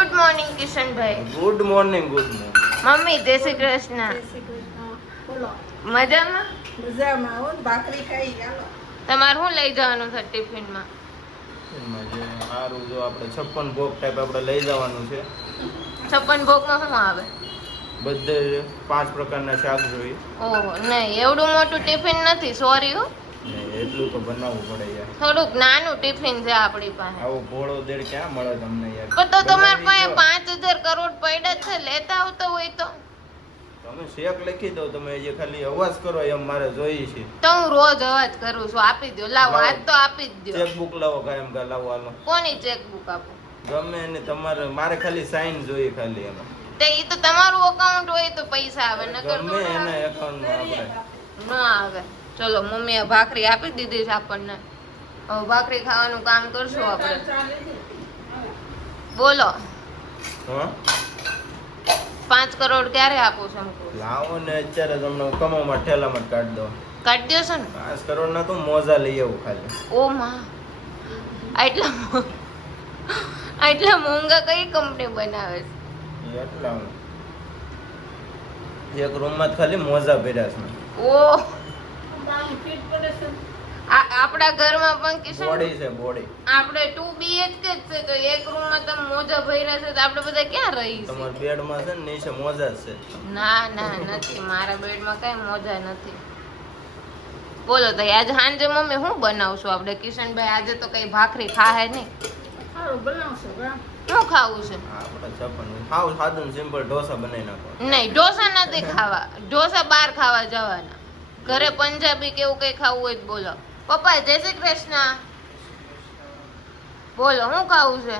Good morning Kishanbhai. Good morning. Mummy જય શ્રી કૃષ્ણ. બોલો મજામાં? મજામાં હો ભાખરી ખાઈ ચાલો તમારે શું લઈ જવાનું છે ટિફિનમાં? સારું જો આપણે 56 ભોગ ટાઈપ આપણે લઈ જવાનું છે. 56 ભોગમાં શું આવે? બધે 5 પ્રકારના શાક જોઈએ. ઓહો નહીં, એવડું મોટું ટિફિન નથી, સોરી હો. ને એટલું તો બનાવવું પડે યાર. થોડુંક નાનું ટિફિન છે આપણી પાસે. આવો ભોળો દેડ ક્યાં મળે તમને યાર? પણ તો તમારી પાસે 5000 કરોડ પડ્યા છે, લેતા આવતો હોય તો. તમે શેક લખી દો, તમે જે ખાલી અવાજ કરો એમ મારે જોઈએ છે. તો હું રોજ અવાજ કરું છું, આપી દો. લાવો આજ તો આપી જ દો. ચેકબુક લાવો કાયમ કા લાવો હાલો. કોની ચેકબુક આપો? ગમે એને તમારે મારે ખાલી સાઈન જોઈએ ખાલી એમાં. તે ઈ તો તમારું અકાઉન્ટ હોય તો પૈસા આવે, નકર ગમે એના એકાઉન્ટમાં આપણે ન આવે. ચલો મમ્મીએ ભાખરી આપી દીધી છે આપણને, હવે ભાખરી ખાવાનું કામ કરશું આપણે. બોલો હા 5 કરોડ ક્યારે આપો છો? લાવો ને અત્યારે તમને હું કમામાં ઠેલામાં જ કાઢી દો. કાઢી દેશો ને? 5 કરોડ ના તો મોજા લઈ આવું ખાલી. ઓ માં, આટલા મોંઘા કઈ કંપની બનાવે છે? એટલા એક રૂમ માં ખાલી મોજા પહેર્યા છે. ઓ આપણા ઘરમાં પણ કિશન બોડી છે બોડી. આપણે 2 BHK છે તો એક રૂમ માં તમે મોજા ભર્યા છે તો આપણે બધા ક્યાં રહી છે? તમારા બેડ માં છે ને નીચે મોજા જ છે. ના ના નથી, મારા બેડમાં કઈ મોજા નથી. બોલો તો આજે સાંજે મમ્મી શું બનાવશું આપણે? કિશનભાઈ આજે તો કઈ ભાખરી ખાહે નહીં. સારું બનાવશો કા શું ખાવું છે? આપણે છપ્પન ખાવ સાદું સિમ્પલ ઢોસા બનાવી નાખો. નહીં, ઢોસા નથી ખાવા. ઢોસા બહાર ખાવા જવાના. ઘરે પંજાબી કેવું કઈ ખાવું હોય તો બોલો. પપ્પા જય શ્રી કૃષ્ણ. બોલો શું ખાવું છે?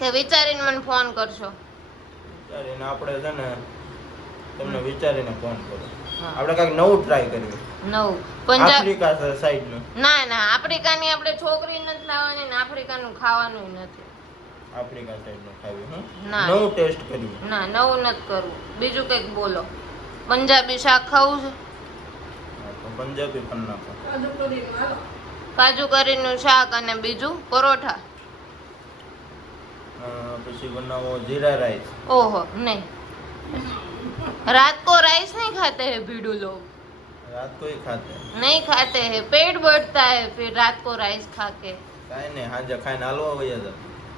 કે વિચારીને મને ફોન કરશો? વિચારીને આપણે છે ને તમને વિચારીને ફોન કરો. હા. આપણે કાંઈક નવું ટ્રાય કરીએ. નવું પંજાબ? આફ્રિકા સાઈડ નું. ના ના, આફ્રિકાની આપણે છોકરી નથી લાવવાની ને આફ્રિકાનું ખાવાનું નથી. આફ્રિકા સાઈડ નું ખાવી હું ના. નવું ટેસ્ટ કર્યું. ના નવું નથી કરવું, બીજું કંઈક બોલો. પંજાબી શાક ખાવું છે? તો પંજાબી પણ નાખો. કાજુ કરી હાલો કાજુ કરીનું શાક અને બીજું પરોઠા. પછી બનાવો જીરા રાઈસ. ओहो नहीं, रात को राइस नहीं खाते हैं भीड़ू लोग, रात को ही खाते हैं. नहीं खाते हैं, पेट बढ़ता है फिर रात को राइस खा के. કાંઈ નહીં હાજે ખાઈને હાલવા વયા જાવ.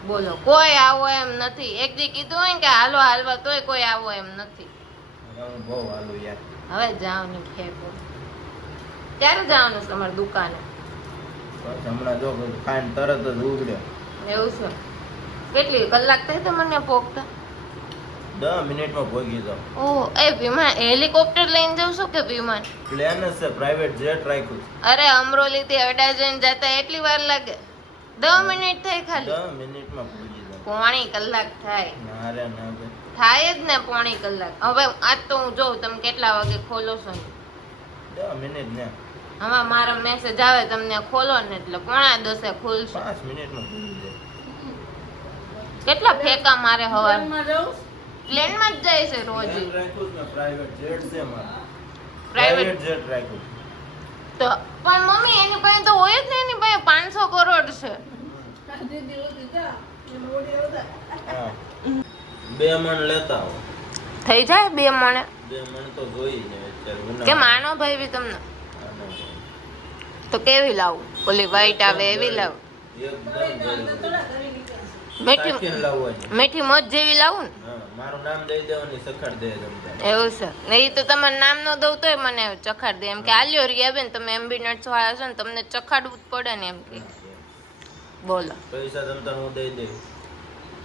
બોલો કોઈ આવો એમ નથી. એક દી કીધું હોય ને કે હાલો હાલવા તોય કોઈ આવો એમ નથી. હું બહુ હાલું યાર. હવે જાઓ ને ખેપો. ક્યારે જવાનું છે તમારી દુકાને? બસ હમણાં જો ખાઈને તરત જ ઉગડ્યો. એવું છે? કેટલી કલાક થઈ તો મને પોગતા? 10 મિનિટમાં પહોંચી જાવ. ઓહ, એ વિમાન હેલિકોપ્ટર લઈને જાવ છો કે વિમાન? પ્લેન જ છે, પ્રાઇવેટ જેટ રાખ્યું છે. અરે અમરોલી થી અડાજણ જતા એટલી વાર લાગે? 10 મિનિટ થઈ ખાલી? 10 મિનિટમાં પહોંચી જાવ. પોણી કલાક થાય. ના રે ના ભાઈ. થાય જ ને પોણી કલાક. હવે આજ તો હું જોઉં તમે કેટલા વાગે ખોલો છો ને. 10 મિનિટ ને હવે મારો મેસેજ આવે તમને ખોલો ને એટલે 9:30 ખુલશે. 5 મિનિટમાં પહોંચી જાય. કેટલા ફેંકા મારે હવા? પ્લેનમાં જાઉં પ્લેનમાં જ જાય છે રોજ. પ્લેન રાખ્યું છે ને, પ્રાઇવેટ જેટ છે મારે. પ્રાઇવેટ પ્રાઇવેટ જેટ રાખ્યું છે. તો પણ મમ્મી એની પાસે તો હોય જ ને, એની પાસે 500 કરોડ છે. દીદી ઓછી જા એમ ઓડી આવતા હા 2 મણ લેતા આવો. થઈ જાય 2 મણે? 2 મણ તો જોઈ ને અત્યારે કે માનો ભાઈ તમને તો કેવી લાવું? ઓલી વ્હાઈટ આવે એવી લાવું? મીઠી મીઠી મોજ જેવી લાવું ને? મારું નામ દઈ દેવાની સખાડ દે જમતા. એવું છે ને? એ તો તમારે નામ ન દઉં તોય મને ચખાડ દે એમ કે આલ્યો રિયા બેન તમે એમબી નટ્સ વાળા છો ને તમને ચખાડવું જ પડે ને એમ કે. બોલો પૈસા જમતા હું દઈ દઈ.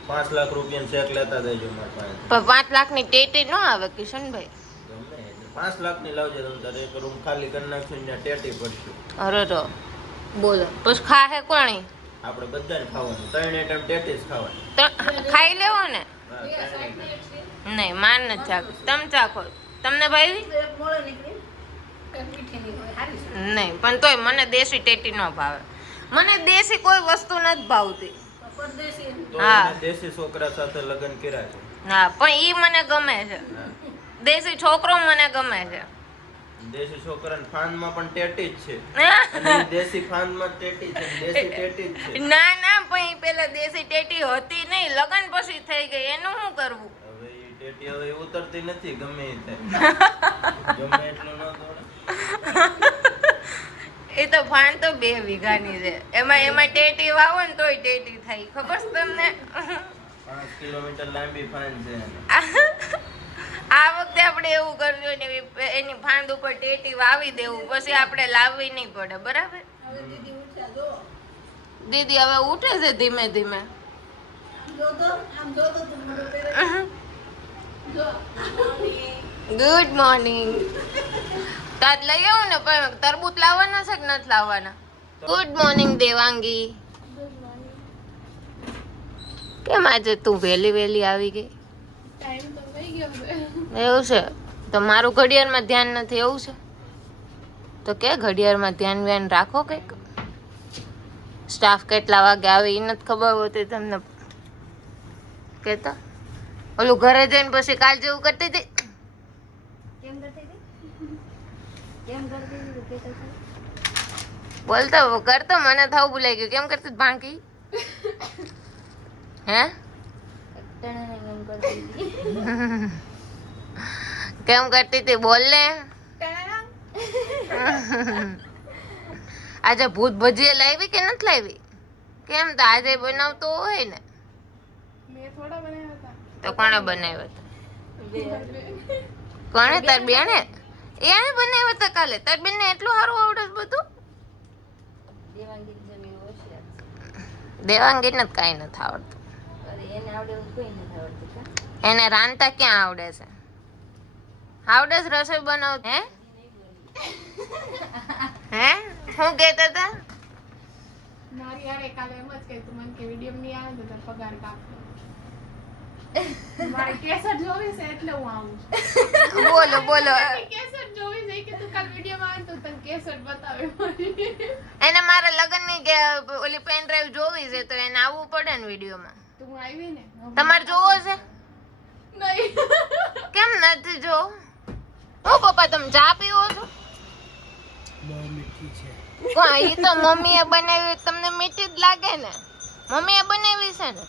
5 લાખ રૂપિયાનો ચેક લેતા દેજો મારી પાસે. પણ 5 લાખની ટેટી ન આવે કિશનભાઈ. ગમે એટલે 5 લાખની લાવજે તમતારે. એક રૂમ ખાલી કરી નાખશું ને ટેટી પડશું. અરે રો બોલો પછી ખાહે કોણી? આપણે બધાને ખાવાનું. 3 આઈટમ ટેટી જ ખાવાની. તો ખાઈ લેવો ને? હા, 3 આઈટમ. નહીં માન નથી ચાખો. તમે ચાખો. તમને ભાઈ? એક મોળે નીકળી એક મીઠી ની હોય હારી છે નહીં પણ તોય મને દેશી ટેટી ન ભાવે. મને દેશી કોઈ વસ્તુ નથી ભાવતી. પરદેશી તો હા. એને દેશી છોકરા સાથે લગ્ન કર્યા છે. હા પણ ઈ મને ગમે છે. હા. દેશી છોકરો મને ગમે છે. દેશી છોકરાને ફાનમાં પણ ટેટી જ છે. અને ઈ દેશી ફાનમાં ટેટી છે, દેશી ટેટી જ છે. ના ના પેલા દેશી ટેટી હતી નહીં, લગન પછી થઈ ગઈ, એનું શું કરવું? હવે ઈ ટેટી હવે ઉતરતી નથી ગમે એ થાય. ગમે એટલું ન દોડે. એ તો ભાન તો 2 વીઘાની છે, એમાં ટેટી વાવો ને તોય ટેટી થાય, ખબર છે તમને? 5 કિલોમીટર લાંબી ફાન છે એને. આ વખતે આપણે એવું કરવું ને એની ફાંદ ઉપર ટેટી વાવી દેવું, પછી આપણે લાવવી નહીં પડે, બરાબર? હવે દીદી ઉઠ્યા જો. દીદી હવે ઉઠે છે ધીમે ધીમે. આમ જો તો તું મને પહેરે. જો. Good morning. તાજ લઈ આવું ને, પણ તરબૂચ લાવવાના છે કે નથી લાવવાના? Good morning Devangi. કેમ આજે તું વહેલી આવી ગઈ? ટાઈમ તો થઈ ગયો છે. એવું છે? તો મારું ઘડિયાળમાં ધ્યાન નથી એવું છે? તો કે ઘડિયાળમાં ધ્યાન રાખો કંઈક. સ્ટાફ કેટલા વાગે આવે એ નથી ખબર હોતી તમને કેતા? ઓલું ઘરે જઈને પછી કાલ જેવું કરતી હતી. બોલતો કરતો, મને થવું ભૂલાઈ ગયું. કેમ કરતી ભાંકી? હે કેમ કરતી હતી? બોલ ને. આજે ભૂત ભજીયા લાવી કે નથી લાવી? કેમ તો આજે બનાવતો હોય ને. મેં થોડા બનાવ્યા હતા. તો કોણે બનાવ્યા હતા? કોણે? તાર બેને? એને બનાવ્યા હતા કાલે? તાર બેન ને એટલું સારું આવડે છે બધું? દેવાંગીને જ કાંઈ નથી આવડતું. એને રાંધતા ક્યાં આવડે છે? આવડે છે રસોઈ બનાવતા? હે શું કહેતા હતા? મારી યાર કાલે એમ જ કહી તું મને કે વિડીયો નહીં આવે તો પગાર કાપો. મારે કેસેટ જોવી છે એટલે હું આવું છું. બોલો બોલો. કેસેટ જોવી છે કે તું કાલ વિડીયો માં આવે તો તને કેસેટ બતાવે. એને મારા લગ્નની કે ઓલી પેન ડ્રાઈવ જોવી છે તો એને આવવું પડે ને વિડીયોમાં. તું આવી ને તમારે જોવો છે? નહીં. કેમ નથી જો? ઓ પપ્પા તમે ચા પીવો છો? બહુ મીઠી છે. કોણ? એ તો મમ્મીએ બનાવી, તમને મીઠી જ લાગે ને. મમ્મીએ બનાવી છે ને?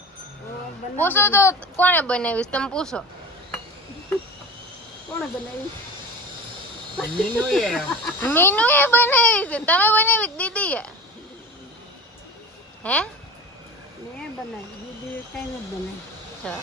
પૂછો તો કોણે બનાવી? તમે પૂછો. કોણે બનાવી? મીનુએ મીનુએ બનાવી છે. તમે બનાવી કે દીદીએ? હે મેં બનાવી દીદી કઈ નથી બનાવી. અચ્છા.